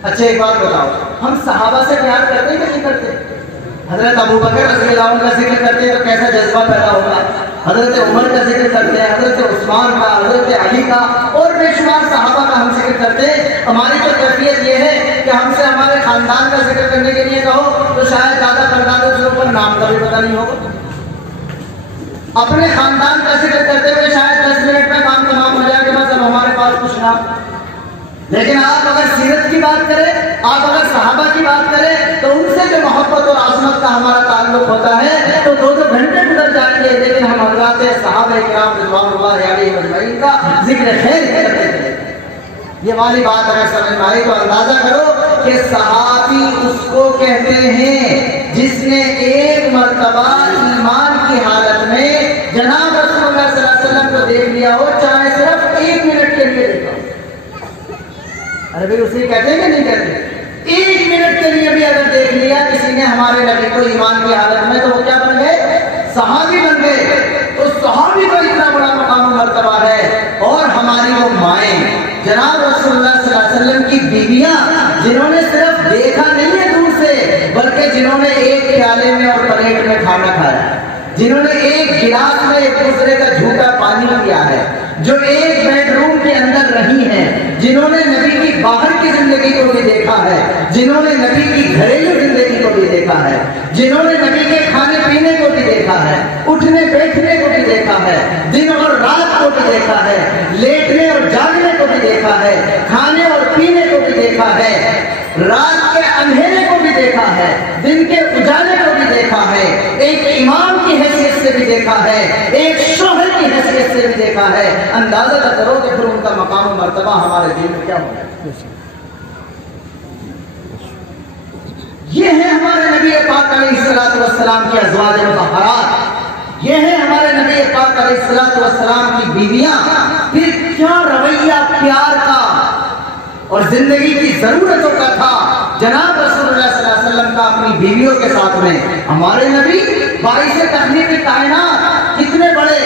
اچھا ایک بات بتاؤ، ہم صحابہ سے پیار کرتے ہیں کہ نہیں کرتے؟ حضرت ابو بکر رضی اللہ عنہ کا ذکر کرتے ہیں تو کیسا جذبہ پیدا ہوگا، حضرت عمر کا ذکر کرتے ہیں، حضرت عثمان کا، حضرت علی کا اور بے شمار صحابہ کا ہم ذکر کرتے ہیں۔ ہماری تو کیفیت یہ ہے کہ ہم سے ہمارے خاندان کا ذکر کرنے کے لیے کہو تو شاید دادا پردادا کے اوپر نام کا بھی پتہ نہیں ہوگا، اپنے خاندان کا ذکر کرتے ہوئے شاید 10 منٹ میں کام تمام ہو جائے کہ بس اب ہمارے پاس کچھ نام۔ لیکن آپ اگر سیرت کی بات کریں، آپ اگر صحابہ کی بات کریں تو ان سے جو محبت اور عظمت کا ہمارا تعلق ہوتا ہے تو 2 گھنٹے گزر جائیں گے، لیکن ہم حضرات صحابہ کرام رضوان اللہ علیہم اجمعین کا ذکر خیر کرتے تھے۔ یہ والی بات اگر سمجھ میں آئی تو اندازہ کرو کہ صحابی اس کو کہتے ہیں جس نے ایک مرتبہ ایمان کی حالت میں جناب رسول اللہ صلی اللہ علیہ وسلم کو دیکھ لیا ہو، چاہے صرف 1 منٹ کے لیے دیکھا ہو۔ ارے بھائی اسے کہتے ہیں کہ نہیں کہتے؟ 1 منٹ کے لیے بھی اگر دیکھ لیا کسی نے ہمارے نبی کو ایمان کی حالت میں تو وہ کیا بن گئے؟ صحابی بن گئے۔ تو صحابی کا اتنا بڑا مقام و مرتبہ ہے، اور ہماری وہ مائیں جناب رسول اللہ صلی اللہ علیہ وسلم کی بیویاں جنہوں نے صرف دیکھا نہیں ہے دور سے، بلکہ جنہوں نے ایک پیالے میں اور پلیٹ میں کھانا کھایا، جنہوں نے ایک گلاس میں ایک دوسرے کا جھوٹا پانی پیا ہے، جو ایک بیڈ روم کے اندر رہی ہیں، جنہوں نے نبی کی باہر کی زندگی کو بھی دیکھا ہے، جنہوں نے نبی کی گھریلو زندگی کو بھی دیکھا ہے، جنہوں نے نبی کے کھانے پینے کو بھی دیکھا ہے، اٹھنے بیٹھنے کو بھی دیکھا ہے، دن اور رات کو بھی دیکھا ہے، لیٹنے اور جاگنے کو بھی دیکھا ہے، کھانے اور پینے کو بھی دیکھا ہے، رات کے اندھیرے کو بھی دیکھا ہے، دن کے اجالے کو بھی دیکھا ہے، ایک امام کی حیثیت سے بھی دیکھا ہے، ایک شوہر کی حیثیت سے بھی دیکھا ہے۔ اندازہ کرو کہ پھر ان کا مقام و مرتبہ ہمارے دل میں کیا ہوگا۔ یہ ہے ہمارے نبی پاک علیہ الصلوۃ والسلام کی ازواج مطہرات، یہ ہے ہمارے نبی پاک علیہ الصلوۃ والسلام کی بیویاں۔ پھر کیا رویہ پیار کا اور زندگی کی ضرورتوں کا تھا جناب رسول اللہ صلی اللہ علیہ وسلم کا اپنی بیویوں کے ساتھ میں۔ ہمارے نبی باعث تخلیق کائنات، کتنے بڑے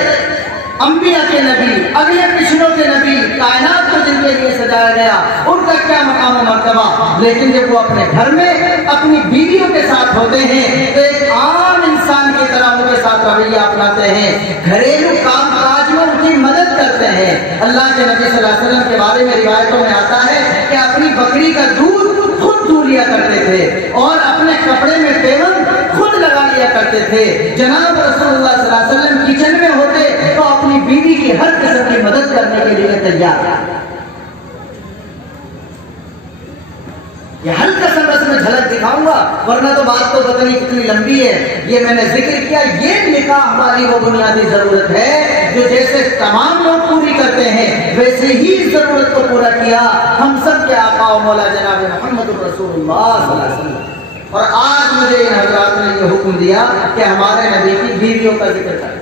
انبیاء کے نبی، اگلے پچھلوں کے نبی، کائنات کو جن کے لیے سجایا گیا، ان کا کیا مقام و مرتبہ، لیکن جب وہ اپنے گھر میں اپنی بیویوں کے ساتھ ہوتے ہیں تو ایک عام انسان کی طرح ان کے ساتھ رویہ اپناتے ہیں، گھریلو کام کاج میں ان کی مدد کرتے ہیں۔ اللہ کے نبی صلی اللہ علیہ وسلم کے بارے میں روایتوں میں آتا ہے کہ اپنی بکری کا دودھ خود دو لیا کرتے تھے اور اپنے کپڑے میں پیوند خود لگا لیا کرتے تھے۔ جناب رسول اللہ صلی اللہ علیہ وسلم کچن میں ہوتے تو اپنی بیوی کی ہر قسم کی مدد کرنے کے لیے تیار ہے۔ یہ ہلکا سا بس میں جھلک دکھاؤں گا، ورنہ تو بات تو پتہ نہیں کتنی لمبی ہے۔ یہ میں نے ذکر کیا، یہ نکاح ہماری وہ بنیادی ضرورت ہے جو جیسے تمام لوگ پوری کرتے ہیں ویسے ہی اس ضرورت کو پورا کیا ہم سب کے آقا و مولا جناب محمد رسول اللہ صلی اللہ علیہ وسلم۔ اور آج مجھے ان حضرات نے یہ حکم دیا کہ ہمارے نبی کی بیویوں کا ذکر کریں۔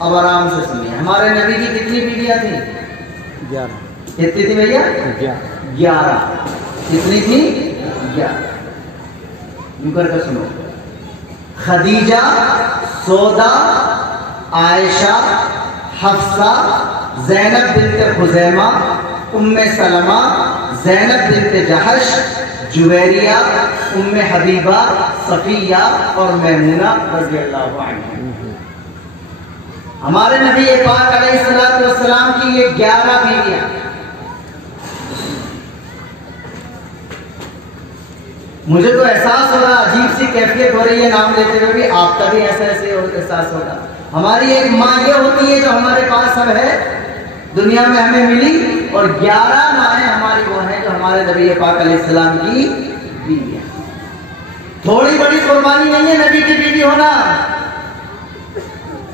اب آرام سے سنیے، ہمارے نبی کی کتنی بیویاں تھیں؟ 11۔ کتنی تھی بھیا؟ 11۔ کتنی تھی؟ 11۔ یوں کر کے سنو، خدیجہ، سودا، عائشہ، حفصہ، زینب بنت خزیمہ، ام سلمہ، زینب بنت جحش، جویریہ، ام حبیبہ، صفیہ اور میمونہ رضی اللہ عنہ۔ ہمارے نبی پاک علیہ الصلوۃ والسلام کی یہ 11 بیویاں۔ مجھے تو احساس ہو رہا، عجیب سی کیفیت ہو رہی ہے نام لیتے ہوئے بھی، آپ کا بھی ایسے احساس ہوگا۔ ہماری ایک ماں یہ ہوتی ہے جو ہمارے پاس سب ہے، دنیا میں ہمیں ملی، اور 11 مائیں ہماری وہ ہیں جو ہمارے نبی پاک علیہ السلام کی بیویاں۔ تھوڑی بڑی قربانی نہیں ہے نبی کی بیوی ہونا۔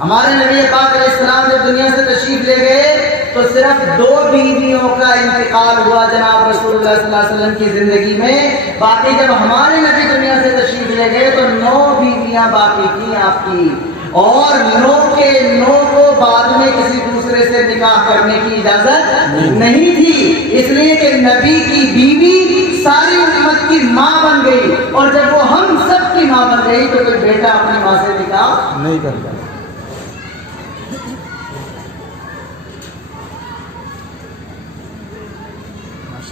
ہمارے نبی پاک علیہ السلام جب دنیا سے تشریف لے گئے تو صرف 2 بیویوں کا انتقال ہوا جناب رسول اللہ صلی اللہ علیہ وسلم کی زندگی میں، باقی جب ہمارے نبی دنیا سے تشریف لے گئے تو 9 بیویاں باقی تھیں آپ کی، اور 9 کے 9 کو بعد میں کسی دوسرے سے نکاح کرنے کی اجازت نہیں تھی، اس لیے کہ نبی کی بیوی ساری امت کی ماں بن گئی، اور جب وہ ہم سب کی ماں بن گئی تو کوئی بیٹا اپنی ماں سے نکاح نہیں کرتا۔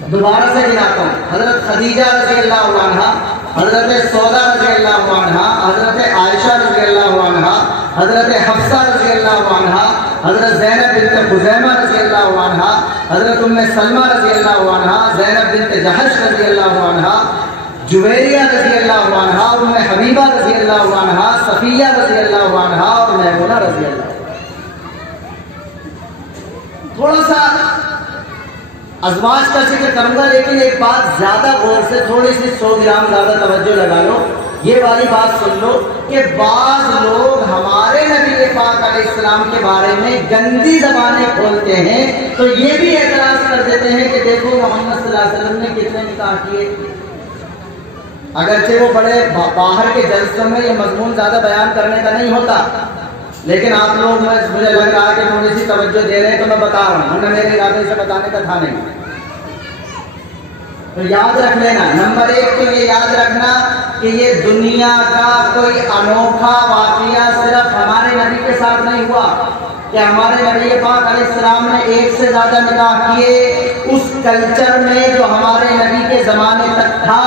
دوبارہ سے گناتا ہوں. حضرت خدیجہ رضی اللہ عنہا، حضرت سودا رضی اللہ عنہا، حضرت عائشہ رضی اللہ عنہا، حضرت حفصہ رضی اللہ عنہا، حضرت زینب بنت خزیمہ رضی اللہ عنہا، حضرت ام سلمہ رضی اللہ عنہا، زینب بنت جحش رضی اللہ عنہا، جویریہ رضی اللہ عنہا، ام حبیبہ رضی اللہ عنہا، صفیہ رضی اللہ عنہا اور میمونہ رضی اللہ عنہا. تھوڑا سا ازواج کا ذکر کروں گا، لیکن ایک بات زیادہ غور سے، تھوڑی سی 100 گرام زیادہ توجہ لگا لو. یہ والی بات سن لو کہ بعض لوگ ہمارے نبی پاک علیہ السلام کے بارے میں گندی زبانیں کھولتے ہیں تو یہ بھی اعتراض کر دیتے ہیں کہ دیکھو محمد صلی اللہ علیہ وسلم نے کتنے نکاح کیے. اگرچہ وہ بڑے باہر کے جلسوں میں یہ مضمون زیادہ بیان کرنے کا نہیں ہوتا، لیکن آپ لوگ مجھے لگ رہا ہے کہ تھوڑی سی توجہ دے رہے ہیں تو میں بتا رہا ہوں، میرے ارادے سے بتانے کا تھا نہیں. تو یاد رکھ لینا، نمبر 1 تو یہ یاد رکھنا کہ یہ دنیا کا کوئی انوکھا واقعہ صرف ہمارے نبی کے ساتھ نہیں ہوا کہ ہمارے نبی پاک علیہ السلام نے 1 سے زیادہ نکاح کیے. اس کلچر میں جو ہمارے نبی کے زمانے تک تھا،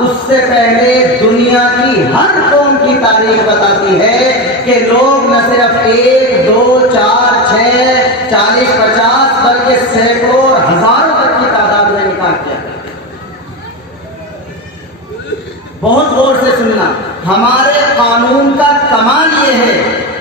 اس سے پہلے دنیا کی ہر قوم کی تاریخ بتاتی ہے کہ لوگ نہ صرف 1 2 4 6 40 50 بلکہ سینکڑوں اور ہزاروں تک کی تعداد میں نکاح کیا. بہت غور سے سننا، ہمارے قانون کا کمال یہ ہے،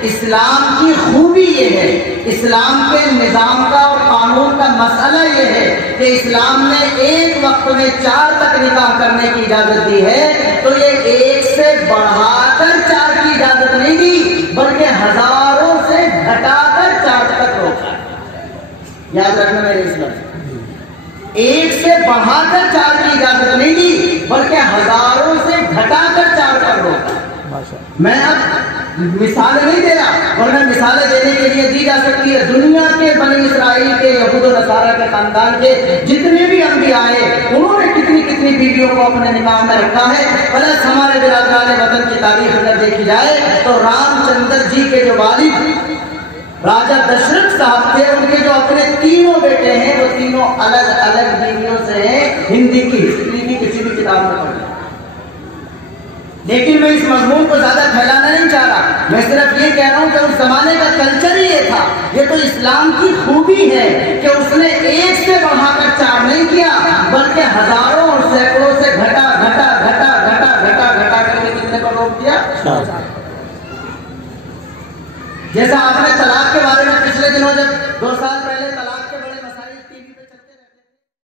اسلام کی خوبی یہ ہے، اسلام کے نظام کا اور قانون کا مسئلہ یہ ہے کہ اسلام نے ایک وقت میں 4 تک نکاح کرنے کی اجازت دی ہے، تو یہ 1 سے بڑھا کر 4 کی اجازت نہیں دی بلکہ ہزاروں سے گھٹا کر 4 تک روکا. یاد رکھنا میرے اس لفظ، 1 سے بڑھا کر 4 کی اجازت نہیں دی بلکہ ہزاروں سے گھٹا کر 4 پر روکا. میں اب مثالیں نہیں دے رہا، ورنہ مثالیں دینے کے لیے دی جا سکتی ہے. دنیا کے بنی اسرائیل کے یہود و نصارہ کے خاندان کے جتنے بھی انبیاء آئے، انہوں نے کتنی بیویوں کو اپنے نکاح میں رکھا ہے. پلس ہمارے برادران وطن کی تاریخ اگر دیکھی جائے تو رام چندر جی کے جو والد راجہ دشرت صاحب تھے، ان کے جو اپنے 3 بیٹے ہیں وہ 3 الگ الگ بیویوں سے ہیں. ہندی کی ہسٹری کی کسی بھی کتاب میں پڑھیں. لیکن میں اس مضمون کو زیادہ پھیلانا نہیں چاہ رہا، میں صرف یہ کہہ رہا ہوں کہ اس زمانے کا کلچر ہی یہ تھا. یہ تو اسلام کی خوبی ہے کہ اس نے 1 سے بڑھا کر 4 نہیں کیا بلکہ ہزاروں